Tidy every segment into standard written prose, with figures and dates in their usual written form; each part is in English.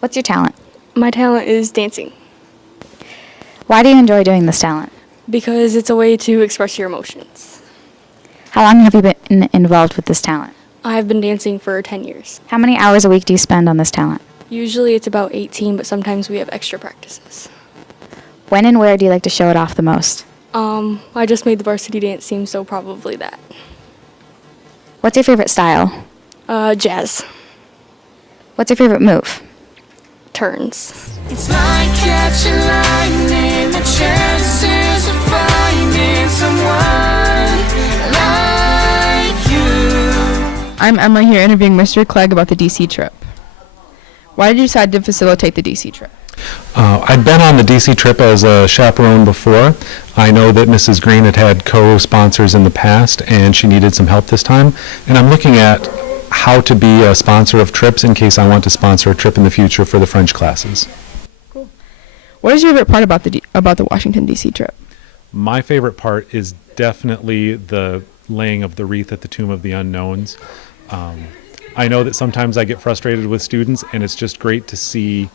What's your talent? My talent is dancing Why do you enjoy doing this talent? because it's a way to express your emotions. How long have you been involved with this talent? I've been dancing for 10 years. How many hours a week do you spend on this talent? Usually it's about 18, but sometimes we have extra practices. When and where do you like to show it off the most? I just made the varsity dance team, so probably that. What's your favorite style? Jazz. What's your favorite move? Turns. It's like catching lightning, the chances of finding someone like you. I'm Emma here interviewing Mr. Clegg about the DC trip. Why did you decide to facilitate the DC trip? I'd been on the DC trip as a chaperone before. I know that Mrs. Green had had co-sponsors in the past and she needed some help this time. And I'm looking at how to be a sponsor of trips in case I want to sponsor a trip in the future for the French classes. Cool. What is your favorite part about the Washington DC trip? My favorite part is definitely the laying of the wreath at the Tomb of the Unknowns. I know that sometimes I get frustrated with students, and it's just great to see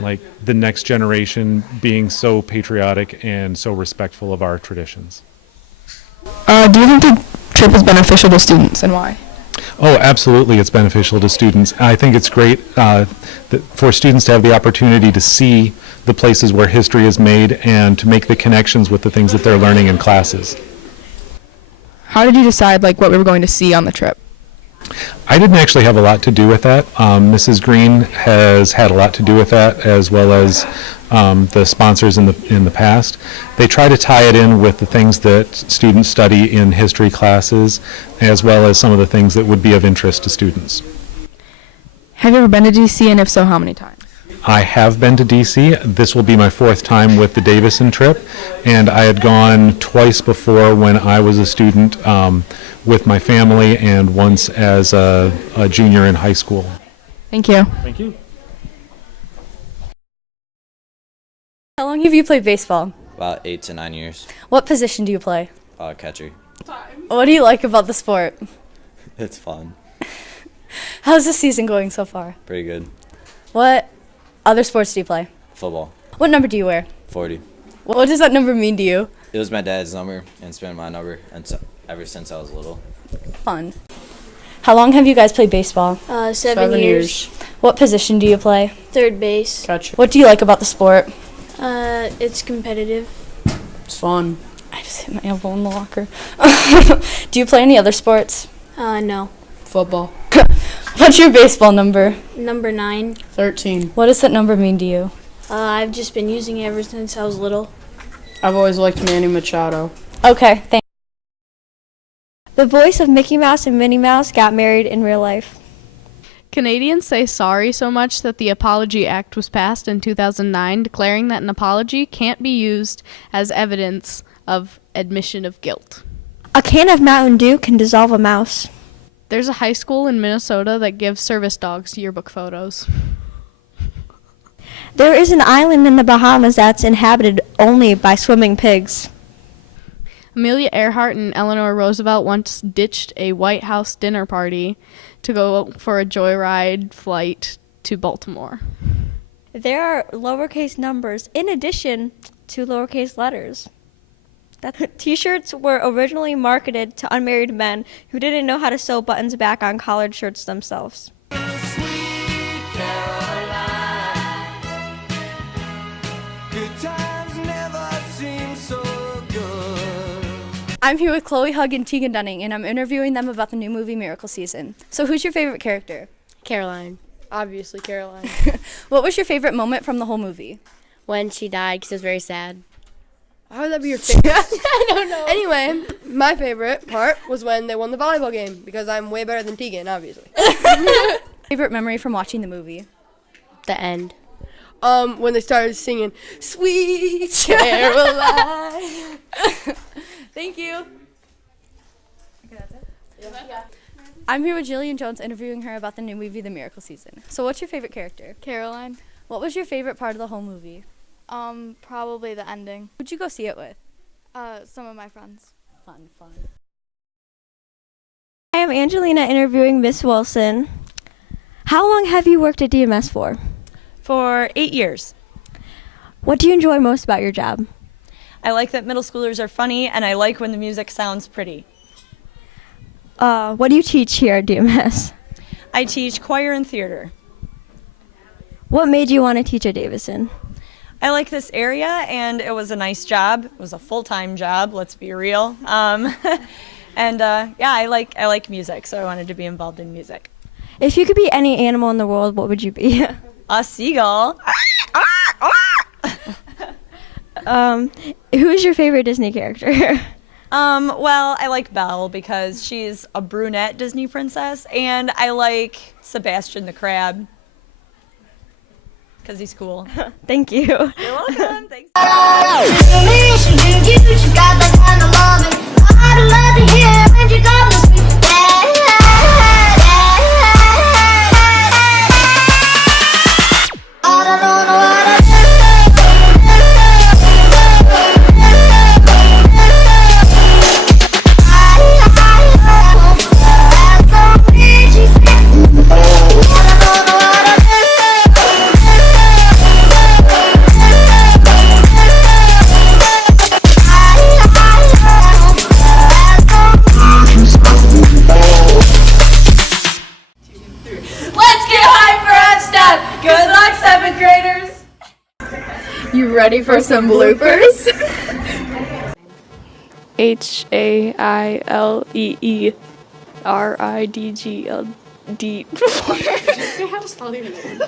like the next generation being so patriotic and so respectful of our traditions. Do you think the trip is beneficial to students, and why? Oh, absolutely, it's beneficial to students. I think it's great for students to have the opportunity to see the places where history is made and to make the connections with the things that they're learning in classes. How did you decide what we were going to see on the trip? I didn't actually have a lot to do with that. Mrs. Green has had a lot to do with that, as well as the sponsors in the past. They try to tie it in with the things that students study in history classes, as well as some of the things that would be of interest to students. Have you ever been to DC, and if so, how many times? I have been to DC. This will be my fourth time with the Davison trip, and I had gone twice before when I was a student with my family and once as a junior in high school. Thank you. Thank you. How long have you played baseball? About 8 to 9 years. What position do you play? Catcher. What do you like about the sport? It's fun. How's the season going so far? Pretty good. What other sports do you play? Football. What number do you wear? 40. What does that number mean to you? It was my dad's number, and it's been my number ever since I was little. Fun. How long have you guys played baseball? 7 years. What position do you play? Third base. Catcher. What do you like about the sport? It's competitive. It's fun. I just hit my elbow in the locker. Do you play any other sports? No. Football. What's your baseball number? Number 9. 13. What does that number mean to you? I've just been using it ever since I was little. I've always liked Manny Machado. Okay, thanks. The voice of Mickey Mouse and Minnie Mouse got married in real life. Canadians say sorry so much that the Apology Act was passed in 2009, declaring that an apology can't be used as evidence of admission of guilt. A can of Mountain Dew can dissolve a mouse. There's a high school in Minnesota that gives service dogs yearbook photos. There is an island in the Bahamas that's inhabited only by swimming pigs. Amelia Earhart and Eleanor Roosevelt once ditched a White House dinner party to go for a joyride flight to Baltimore. There are lowercase numbers in addition to lowercase letters. T-shirts were originally marketed to unmarried men who didn't know how to sew buttons back on collared shirts themselves. Sweet Caroline, good times never seem so good. I'm here with Chloe Hugg and Tegan Dunning, and I'm interviewing them about the new movie Miracle Season. So who's your favorite character? Caroline. Obviously, Caroline. What was your favorite moment from the whole movie? When she died, because it was very sad. How would that be your favorite? I don't know. Anyway, my favorite part was when they won the volleyball game, because I'm way better than Tegan, obviously. Favorite memory from watching the movie? The end. When they started singing, Sweet Caroline. Thank you. I'm here with Jillian Jones interviewing her about the new movie, The Miracle Season. So what's your favorite character? Caroline? What was your favorite part of the whole movie? Probably the ending. Who'd you go see it with? Some of my friends. Fun. I am Angelina interviewing Miss Wilson. How long have you worked at DMS for? For 8 years. What do you enjoy most about your job? I like that middle schoolers are funny, and I like when the music sounds pretty. What do you teach here at DMS? I teach choir and theater. What made you want to teach at Davison? I like this area, and it was a nice job. It was a full-time job, let's be real. I like music, so I wanted to be involved in music. If you could be any animal in the world, what would you be? A seagull. Who is your favorite Disney character? Well, I like Belle because she's a brunette Disney princess, and I like Sebastian the Crab because he's cool. Thank you. You're welcome. Thanks. You ready for some bloopers? HAILEERIDGLD. How to spell your name?